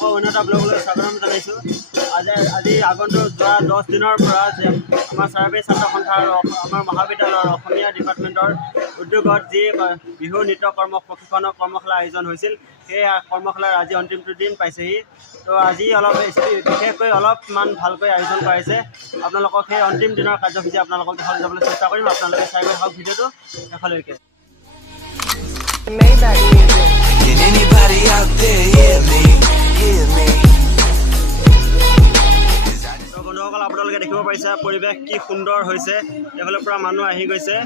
আপোনালোকক অন্য এটা ব্লগলৈ স্বাগতম জনাইছোঁ। আজি আগন্তুক যোৱা 10 দিনৰ পৰা যে আমাৰ চৰাইবাহী ছাত্ৰ সন্থা আৰু আমাৰ মহাবিদ্যালয়ৰ অসমীয়া ডিপাৰ্টমেণ্টৰ উদ্যোগত যি বিহু নৃত্য প্ৰশিক্ষণৰ কৰ্মশালা আয়োজন হৈছিল, সেই কৰ্মশালাৰ আজি অন্তিমটো দিন পাইছেহি। তো আজি বিশেষকৈ অলপমান ভালকৈ আয়োজন কৰাইছে। আপোনালোকক সেই অন্তিম দিনৰ কাৰ্যসূচী আপোনালোকক দেখাবলৈ যাবলৈ চেষ্টা কৰিম। আপোনালোকে চাই গৈ থাকক ভিডিঅ'টো শেষলৈকে। Can anybody out there hear me? Hear me? বন্ধুসকল, আপোনালোকে দেখিব পাৰিছে পৰিৱেশ কি সুন্দৰ হৈছে। এইফালে পৰা মানুহ আহি গৈছে,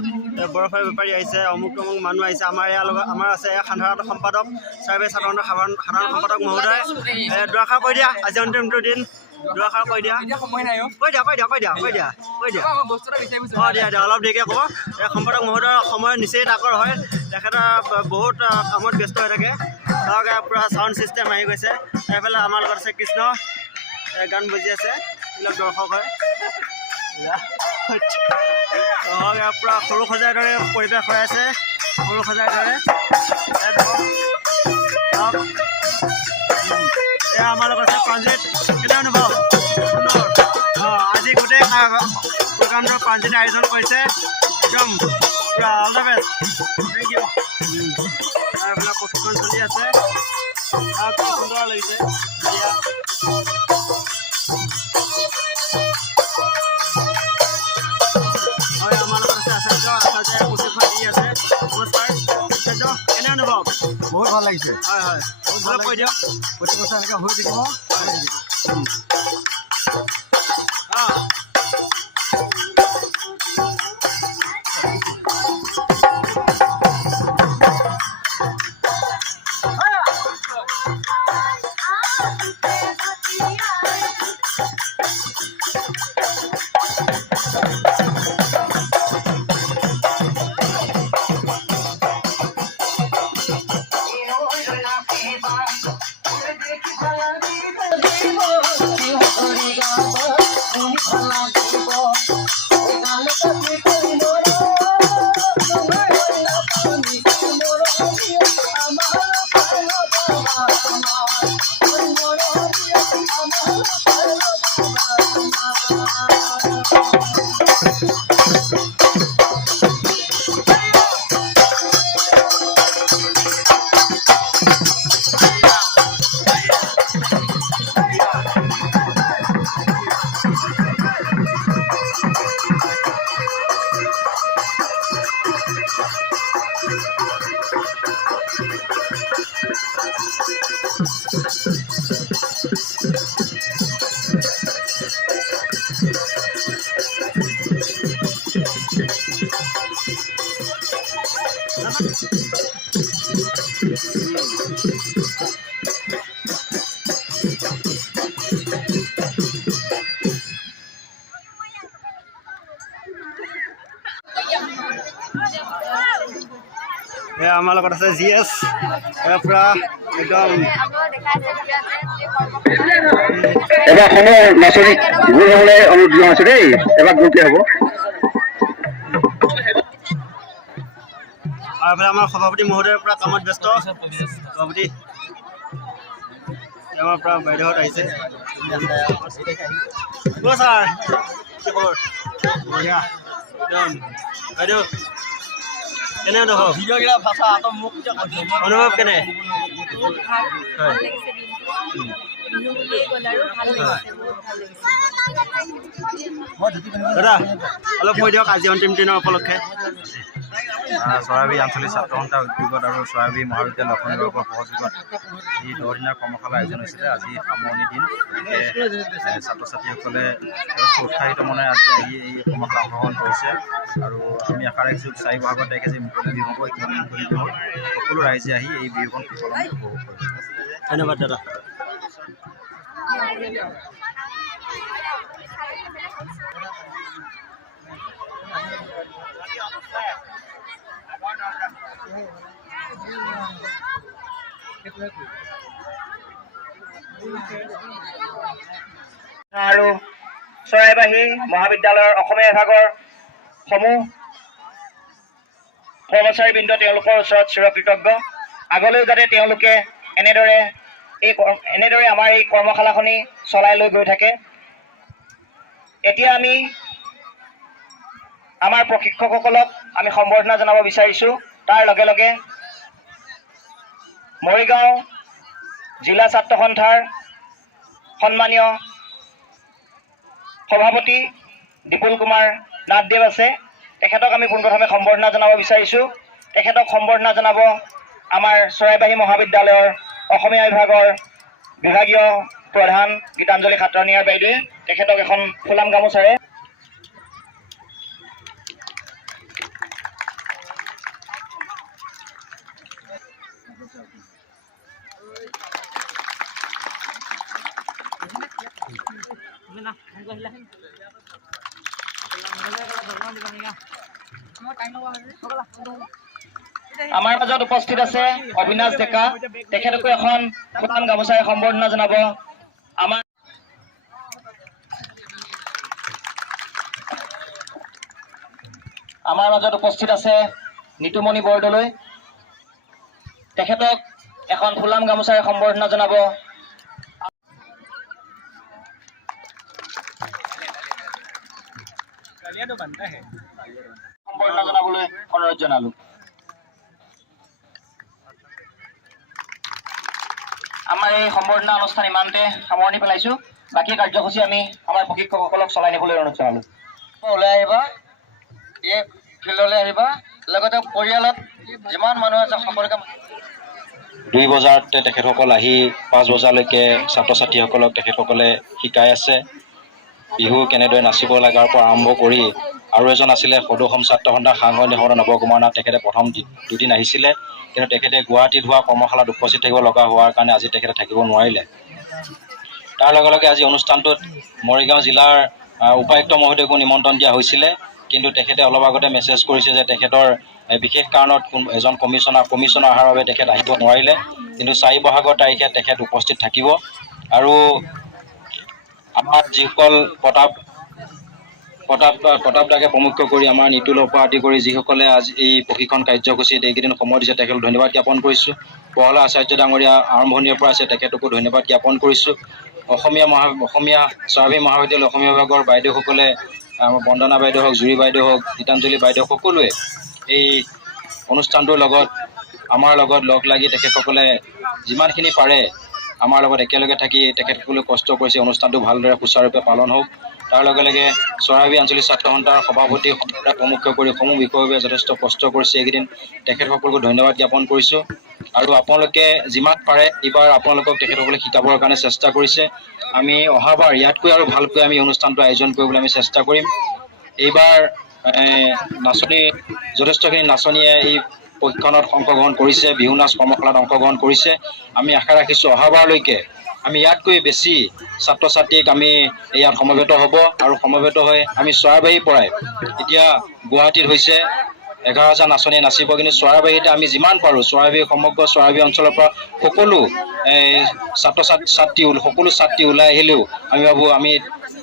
বৰফৰ বেপাৰী আহিছে, অমুক তমুক মানুহ আহিছে। আমাৰ ইয়াৰ লগত আমাৰ আছে সাধাৰণ সম্পাদক, চৰাইবাহী ছাত্ৰ সন্থাৰ সাধাৰণ সম্পাদক মহোদয়। দুআষাৰ কৈ দিয়া, আজি অন্তিমটো দিন, দুআষাৰ কৈ দিয়া। দিয়া অলপ দেৰিকৈ ক'ব। সম্পাদক মহোদয়ৰ সময় নিচেই তাকৰ হয়, তেখেতৰ বহুত কামত ব্যস্ত হৈ থাকে। ধৰক পূৰা চাউণ্ড ছিষ্টেম আহি গৈছে। এইফালে আমাৰ লগত আছে কৃষ্ণ, গান বজি আছে, এইবিলাক দৰ্শক হয়। পূৰা সৰু সজাইৰ দৰে পৰিৱেশ হৈ আছে, সৰু সজাইৰ দৰে। এয়া আমাৰ লগত আছে প্ৰাঞ্জিত। কেনে অনুভৱ? সুন্দৰ। আজি গোটেই প্ৰগ্ৰামটোৰ প্ৰাঞ্জিতে আয়োজন কৰিছে, একদম পূৰা all the best. Thank you. এইবিলাক প্ৰশিক্ষণ চলি আছে, কি সুন্দৰ লাগিছে। হয়, আমাৰ লগত আছে আচাৰ্য প্ৰশিক্ষণ দি আছে। নমস্কাৰ আচাৰ্য, কেনে অনুভৱ? বহুত ভাল লাগিছে। হয় হয়, অলপ কৈ দিয়ক। প্ৰতি বছৰ এনেকৈ হৈ থাকিব। আমাৰ লগত আছে GS, পূৰা একদম এবাৰ সময় নাচনী গুণ হ'লে অনুৰোধ জনাইছোঁ দেই, এবাৰ গুণকে হ'ব। আৰু এইফালে আমাৰ সভাপতি মহোদয় পূৰা কামত ব্যস্ত। সভাপতি আমাৰ পৰা বাইদেউহঁত আহিছে। ছাৰ কি খবৰ? বঢ়িয়া একদম। বাইদেউ কেনে অনুভৱ? অনুভৱ কেনে? দাদা অলপ কৈ দিয়ক আজি অন্তিম দিনৰ উপলক্ষে। চৰাইবাহী আঞ্চলিক ছাত্ৰ সন্থা উদ্যোগত আৰু চৰাইবাহী মহাবিদ্যালয় লখিমপুৰৰ সহযোগত যি 10 দিনৰ কৰ্মশালা আয়োজন হৈছিলে, আজি সামৰণি দিন। গতিকে ছাত্ৰ ছাত্ৰীসকলে উৎসাহিত মনে আজি আহি এই কৰ্মশালা অংশগ্ৰহণ কৰিছে। আৰু আমি আশা ৰাখিছোঁ 4 বহাগত দেখে যে মুকলি বিহু হ'ব, মুকলি বিহুত সকলো ৰাইজে আহি এই বিহুখন সুকলমে উপভোগ কৰিব। ধন্যবাদ দাদা। আৰু চৰাইবাহী মহাবিদ্যালয়ৰ অসমীয়া বিভাগৰ সমূহ কৰ্মচাৰীবৃন্দ তেওঁলোকৰ ওচৰত চিৰকৃতজ্ঞ। আগলৈও যাতে তেওঁলোকে এনেদৰে এনেদৰে আমাৰ এই কৰ্মশালাখনি চলাই লৈ গৈ থাকে। এতিয়া আমি আমাৰ প্ৰশিক্ষকসকলক আমি সম্বৰ্ধনা জনাব বিচাৰিছোঁ। তাৰ লগে লগে মৰিগাঁও জিলা ছাত্ৰ সন্থাৰ সন্মানীয় সভাপতি বিপুল কুমাৰ নাথদেৱ আছে, তেখেতক আমি পোনপ্ৰথমে সম্বৰ্ধনা জনাব বিচাৰিছোঁ। তেখেতক সম্বৰ্ধনা জনাব আমাৰ চৰাইবাহী মহাবিদ্যালয়ৰ অসমীয়া বিভাগৰ বিভাগীয় প্ৰধান গীতাঞ্জলি খাট্ৰানিয়াৰ বাইদেৱে। তেখেতক এখন ফুলাম গামোচাৰে আমাৰ মাজত উপস্থিত আছে অবিনাশ ডেকা, তেখেতকো এখন ফুলাম গামোচাৰে সম্বৰ্ধনা জনাব। আমাৰ মাজত উপস্থিত আছে নিতুমণি বৰদলৈ, তেখেতক এখন ফুলাম গামোচাৰে সম্বৰ্ধনা জনাব। সম্বৰ্ধনা জনাবলৈ অনুৰোধ জনালো। আমাৰ এই সম্বৰ্ধনা অনুষ্ঠান ইমানতে সামৰণি পেলাইছোঁ। বাকী কাৰ্যসূচী আমি আমাৰ প্ৰশিক্ষকসকলক চলাই নিবলৈ অনুৰোধ জনালো। ওলাই আহিবা, এই ফিল্ডলৈ আহিবা, লগতে পৰিয়ালত যিমান মানুহ আছে সকলোকে 2 বজাতে তেখেতসকল আহি 5 বজালৈকে ছাত্ৰ ছাত্ৰীসকলক তেখেতসকলে শিকাই আছে। বিহু কেনেদৰে নাচিব লগাৰ পৰা আৰম্ভ কৰি আৰু এজন আছিলে সদৌ অসম ছাত্ৰ সন্থাৰ সাংগঠনিক সম্পাদক নৱকুমাৰ নাথ, তেখেতে প্ৰথম 2 দিন আহিছিলে, কিন্তু তেখেতে গুৱাহাটীত হোৱা কৰ্মশালাত উপস্থিত থাকিব লগা হোৱাৰ কাৰণে আজি তেখেতে থাকিব নোৱাৰিলে। তাৰ লগে লগে আজি অনুষ্ঠানটোত মৰিগাঁও জিলাৰ উপায়ুক্ত মহোদয়কো নিমন্ত্ৰণ দিয়া হৈছিলে, কিন্তু তেখেতে অলপ আগতে মেছেজ কৰিছে যে তেখেতৰ বিশেষ কাৰণত এজন কমিশ্যনাৰ অহাৰ বাবে তেখেত আহিব নোৱাৰিলে, কিন্তু 4 বহাগৰ তাৰিখে তেখেত উপস্থিত থাকিব। আৰু আমাৰ যিসকল প্ৰতাপ দাকে প্ৰমুখ্য কৰি আমাৰ নিতুলৰ পৰা আদি কৰি যিসকলে আজি এই প্ৰশিক্ষণ কাৰ্যসূচীত এইকেইদিন সময় দিছে তেখেতক ধন্যবাদ জ্ঞাপন কৰিছোঁ। পহলা আচাৰ্য ডাঙৰীয়া আৰম্ভণিৰ পৰা আছে, তেখেতকো ধন্যবাদ জ্ঞাপন কৰিছোঁ। অসমীয়া চৰাইবাহী মহাবিদ্যালয় অসমীয়া বিভাগৰ বাইদেউসকলে, বন্দনা বাইদেউ হওক, জুৰি বাইদেউ হওক, গীতাঞ্জলি বাইদেউ, সকলোৱে এই অনুষ্ঠানটোৰ লগত আমাৰ লগত লগ লাগি তেখেতসকলে যিমানখিনি পাৰে আমাৰ লগত একেলগে থাকি তেখেতসকলে কষ্ট কৰিছে অনুষ্ঠানটো ভালদৰে সুচাৰুৰূপে পালন হওক। তাৰ লগে লগে চৰাইবাহী আঞ্চলিক ছাত্ৰ সন্থাৰ সভাপতি প্ৰমুখ্য কৰি সমূহ বিষয়বোৰে যথেষ্ট কষ্ট কৰিছে এইকেইদিন, তেখেতসকলকো ধন্যবাদ জ্ঞাপন কৰিছোঁ। আৰু আপোনালোকে যিমান পাৰে এইবাৰ আপোনালোকক তেখেতসকলে শিকাবৰ কাৰণে চেষ্টা কৰিছে। আমি অহাবাৰ ইয়াতকৈ আৰু ভালকৈ আমি অনুষ্ঠানটো আয়োজন কৰিবলৈ আমি চেষ্টা কৰিম। এইবাৰ যথেষ্টখিনি নাচনীয়ে এই প্ৰশিক্ষণত অংশগ্ৰহণ কৰিছে, বিহু নাচ কৰ্মশালাত অংশগ্ৰহণ কৰিছে। আমি আশা ৰাখিছোঁ অহাবাৰলৈকে আমি ইয়াতকৈ বেছি ছাত্ৰ ছাত্ৰীক আমি ইয়াত সমবেত হ'ব, আৰু সমবেত হৈ আমি চৰাইবাহীৰ পৰাই এতিয়া গুৱাহাটীত হৈছে 11,000 নাচনী নাচিব, কিন্তু চৰাইবাহীতে আমি যিমান পাৰোঁ সমগ্ৰ চৰাইবাহী অঞ্চলৰ পৰা সকলো ছাত্ৰী ওলাই আহিলেও আমি ভাবোঁ আমি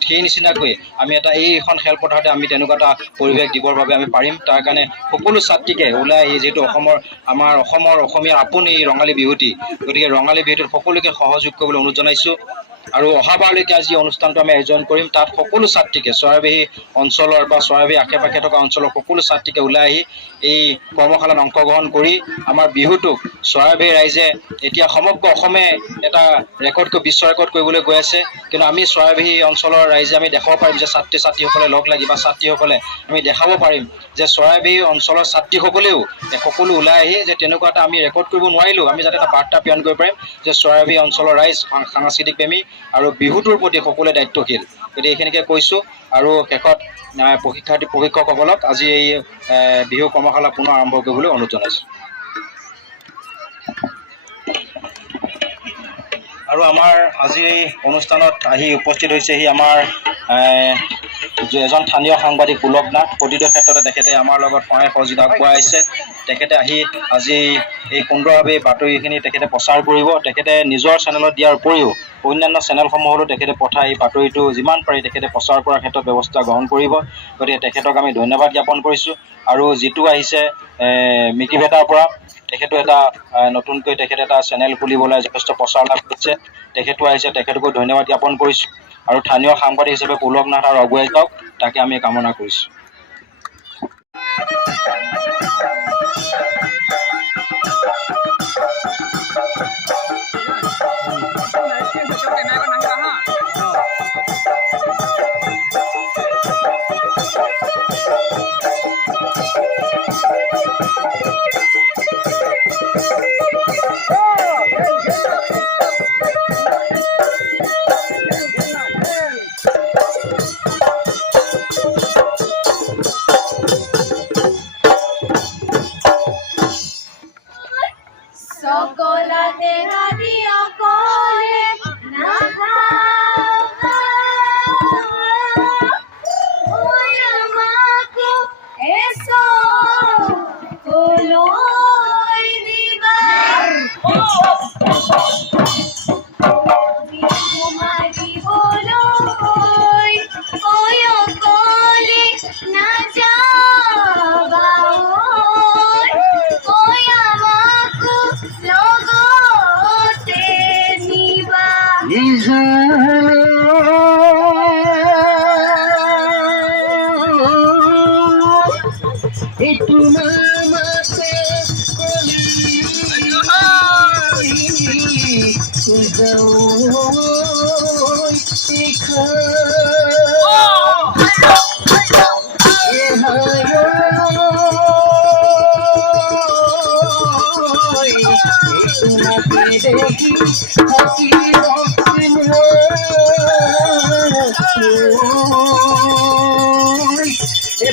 সেই নিচিনাকৈ আমি এইখন খেলপথাৰতে আমি তেনেকুৱা এটা পৰিৱেশ দিবৰ বাবে আমি পাৰিম। তাৰ কাৰণে সকলো ছাত্ৰীকে ওলাই আহি, যিহেতু আমাৰ অসমীয়াৰ আপোন এই ৰঙালী বিহুটি, গতিকে ৰঙালী বিহুটোত সকলোকে সহযোগ কৰিবলৈ অনুৰোধ জনাইছোঁ। আৰু অহাবাৰলৈকে আজি অনুষ্ঠানটো আমি আয়োজন কৰিম, তাত সকলো ছাত্ৰীকে চৰাইবাহী অঞ্চলৰ বা চৰাইবাহী আশে পাশে থকা অঞ্চলৰ সকলো ছাত্ৰীকে ওলাই আহি এই কৰ্মশালাত অংশগ্ৰহণ কৰি আমাৰ বিহুটোক চৰাইবাহী ৰাইজে এতিয়া সমগ্ৰ অসমে এটা বিশ্ব ৰেকৰ্ড কৰিবলৈ গৈ আছে, কিন্তু আমি চৰাইবাহী অঞ্চলৰ ৰাইজে আমি দেখাব পাৰিম যে ছাত্ৰীসকলে লগ লাগি বা ছাত্ৰীসকলে আমি দেখাব পাৰিম যে চৰাইবাহী অঞ্চলৰ ছাত্ৰীসকলেও সকলো ওলাই আহি যে তেনেকুৱা এটা আমি ৰেকৰ্ড কৰিব নোৱাৰিলোঁ, আমি যাতে এটা বাৰ্তা প্ৰেৰণ কৰিব পাৰিম যে চৰাইবাহী অঞ্চলৰ ৰাইজ সাংস্কৃতিক প্ৰেমী আৰু বিহুটোৰ প্ৰতি সকলোৱে দায়িত্বশীল। গতিকে এইখিনিকে কৈছোঁ, আৰু শেষত প্ৰশিক্ষকসকলক আজি এই বিহু কৰ্মশালা পুনৰ আৰম্ভ কৰিবলৈ অনুৰোধ জনাইছোঁ। আৰু আমাৰ আজি এই অনুষ্ঠানত আহি উপস্থিত হৈছেহি আমাৰ এজন স্থানীয় সাংবাদিক পুলক নাথ। প্ৰতিটো ক্ষেত্ৰতে তেখেতে আমাৰ লগত সহায় সহযোগিতা আগবঢ়াই আহিছে। তেখেতে আহি আজি এই সুন্দৰভাৱে বাতৰিখিনি তেখেতে প্ৰচাৰ কৰিব। তেখেতে নিজৰ চেনেলত দিয়াৰ উপৰিও অন্যান্য চেনেলসমূহলৈ তেখেতে পঠাই এই বাতৰিটো যিমান পাৰি তেখেতে প্ৰচাৰ কৰাৰ ক্ষেত্ৰত ব্যৱস্থা গ্ৰহণ কৰিব। গতিকে তেখেতক আমি ধন্যবাদ জ্ঞাপন কৰিছোঁ। আৰু যিটো আহিছে মিকিভেটাৰ পৰা, তেখেতো এটা নতুনকৈ তেখেতে এটা চেনেল খুলিবলৈ যথেষ্ট প্ৰচাৰ লাভ কৰিছে, তেখেতো আহিছে, তেখেতকো ধন্যবাদ জ্ঞাপন কৰিছোঁ। আৰু স্থানীয় সাংবাদিক হিচাপে পুলক নাথ আৰু আগুৱাই যাওক, তাকে আমি কামনা কৰিছোঁ। সকলাতে নদী অকলে আমাকো এসো কলই দিবা কুমারী বলই ওই অকলে না যাবা ওই আমাকো লগতে নিবা তোমার মাতে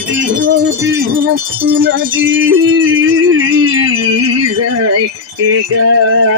বিহু বিহু নদী যায়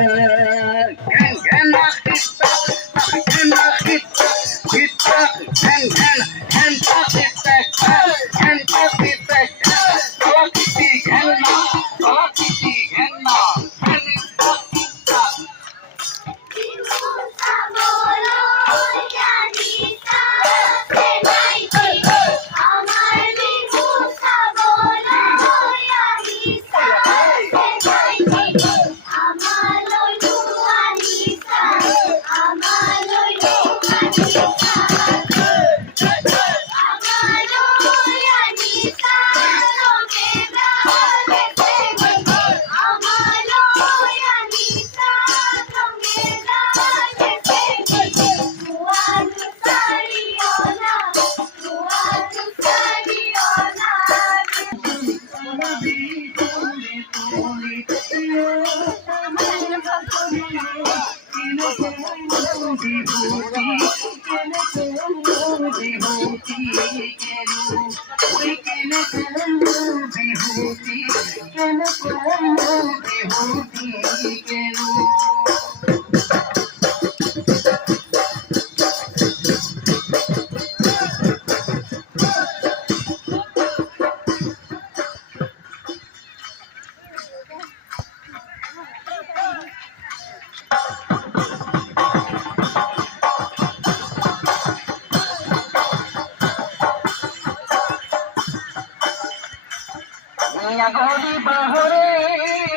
নাগৰি বাহৰে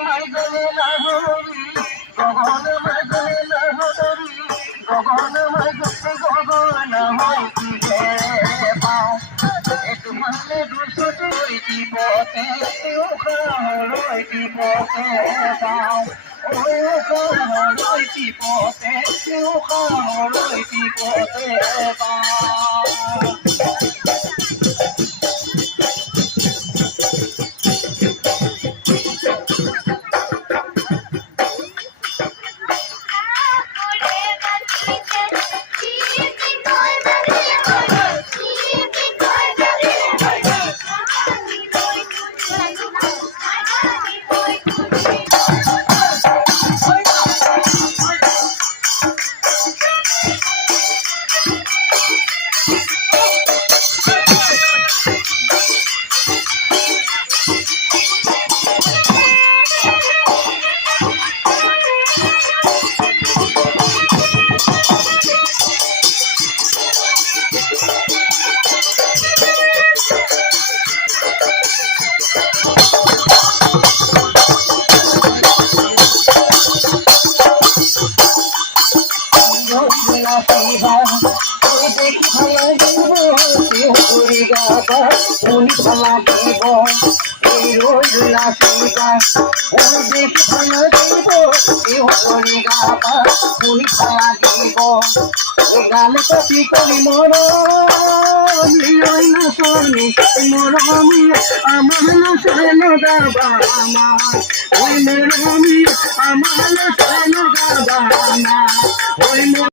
মাইগলে লাহৰি গগন মাইগলে লাহৰি গগন মাইগলে গগন হয় কিহে পাওঁ এইটো মানে দুচতে দিবতে উখাহৰৈ দিবতে পাওঁ ঐ উখাহৰৈ দিবতে উখাহৰৈ দিবতে পাওঁ নাচিবা ওই দেখি ভাল লাগিব কৰি গাবা শুনি ভাল লাগিব এই ৰৈ নাচিবা ওই দেখি ভাল লাগিব কৰি গাবা শুনি ভাল লাগিব এই গান কপি কৰি মৰম লিয়ই নাচনি মৰমি আমাৰ নাচে নগাবা আমাৰ ওই মৰমি আমাৰ নাচে নগাবা ওই